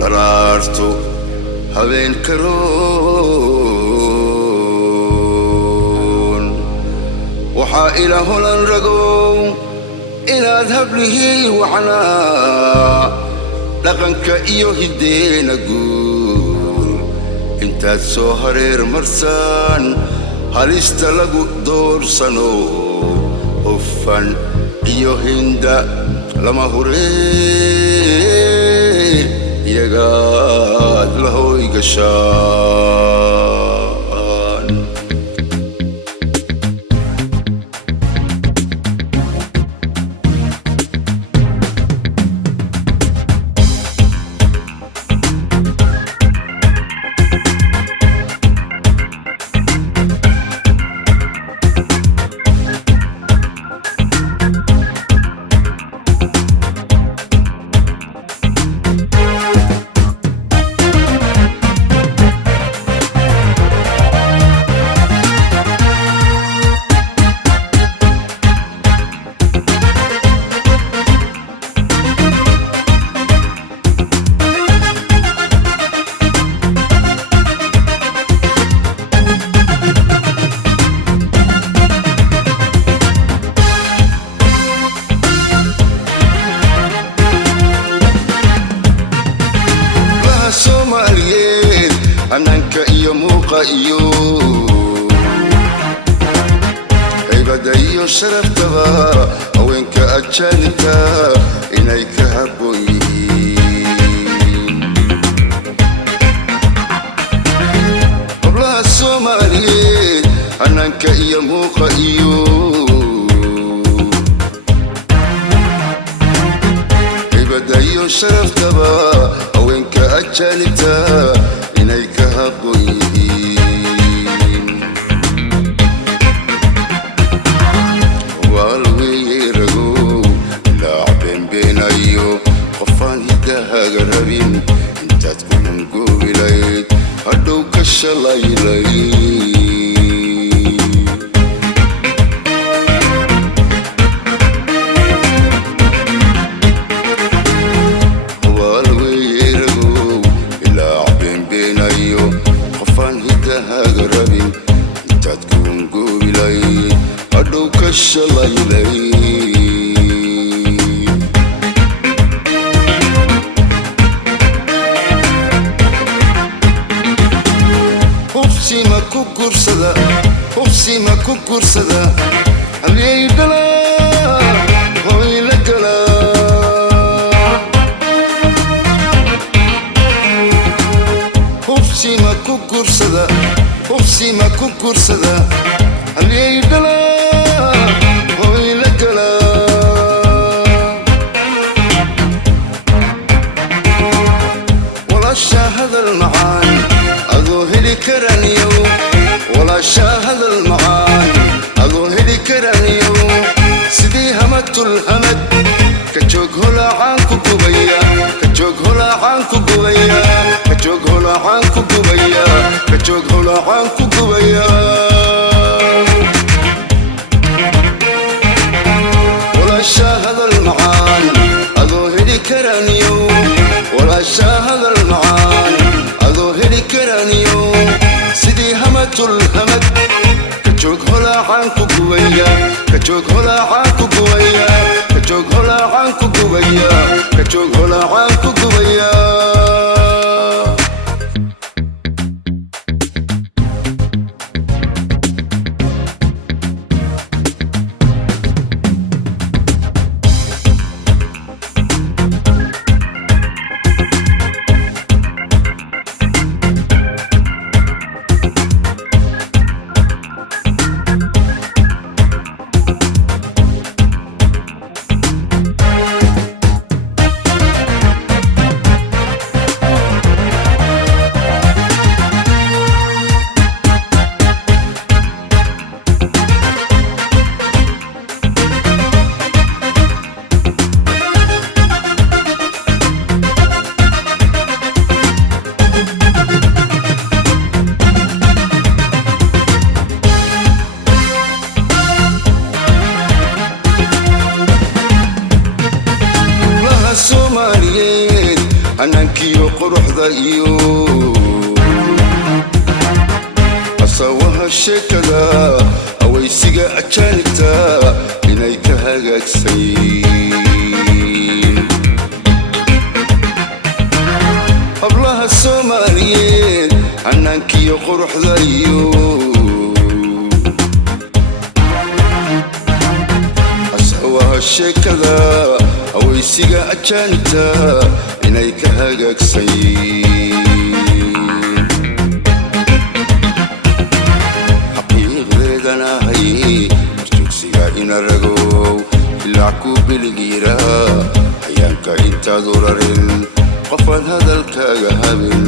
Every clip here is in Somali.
dharaarto habeen karoon waxaa ila holan ragow inaad hablihii wacnaa dhaqanka iyo hideena guur intaad soo hareer marsan halista lagu doorsano hufan iyo hinda lama huree iyagaad la hooy gashaan hananka iyo muuqa iyo haybada iyo sharaftaba haweenka ajaanibka inay ka habboon yihiin hablaha Soomaaliyeed hananka iyo muuqa iyo haybada iyo sharaftaba haweenka ajaanibka inay ka habboon yihiin waalweeye ragow ilaa beenbeenayo qofaan hidahaaga rabin intaad ku hungoobi lahayd hadhow ka shalaylay hubsi ma ku guursada haliyay dhalaa hooy la galaa hubsi ma ku guursada haliyay dhalaa hooy la galaa walaasha hadal macaan adoo heli karaniyo walaasha hadal macaan adoo heli karaniyo sidii hamatul hamad ka joog holaacaan ku gubaya ka joog holaacaan ku gubaya ka joog holaacaan ku gubaya ka joog holaacaan ku gubaya walaasha hadal macaan adoo heli karaniyo walaasha hadal macaan adoo heli karaniyo sidii hamatul hamad ka joog holaacaan ku gubaya ka joog holaacaan ku gubaya ka joog holaacaan ku gubaya ka joog holaacaan ku gubaya quruxda iyo asawaha sheekada awaysiga ajaanibta inay ka hagaagsayn hablaha Soomaaliyeed hannaankiyo quruxda iyo asawaha sheekada awaysiga ajaanibta inay ka hagaagsayn xaqiiqdeedana hay jugsiga inaragow ilaa ku biligira hayaanka intaad urarin qofaan hadalkaaga habin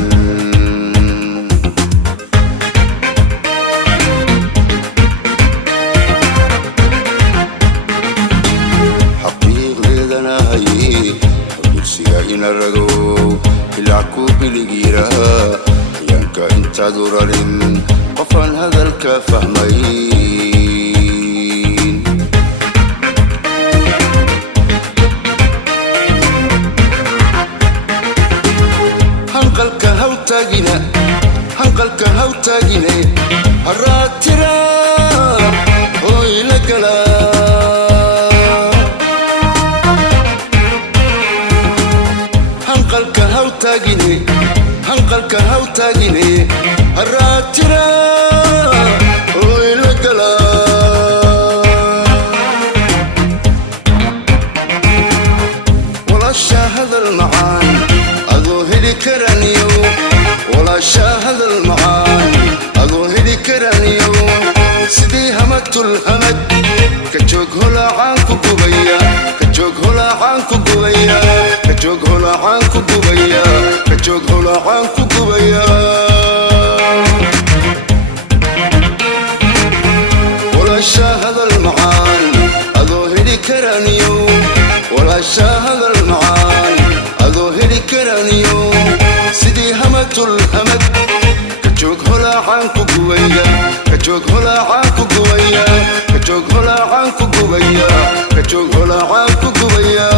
xaqiiqdeedana hay jugsiga inaragow ilaa ku biligira hayaanka intaad urarin qofaan hadalka fahmayn hanqalka hawtaagine haraatira hooy la gala hanqalka hawtaagine haraatira hooy la gala walaasha hadal macaan adoo heli karaniyo walaasha hadal macaan adoo heli karaniyo sidii hamatul hamad ka joog holaacaan ku gubaya ka joog holaacaan ku gubaya ka joog holaacaan ku gubaya ka joog holaacaan ku gubaya walaasha hadal macaan adoo heli karaniyo walaasha hadal macaan adoo heli karaniyo sidii hamatul hamad ka joog holaacaan ku gubaya ka joog holaacaan ku gubaya ka joog holaacaan ku gubaya ka joog holaacaan ku gubaya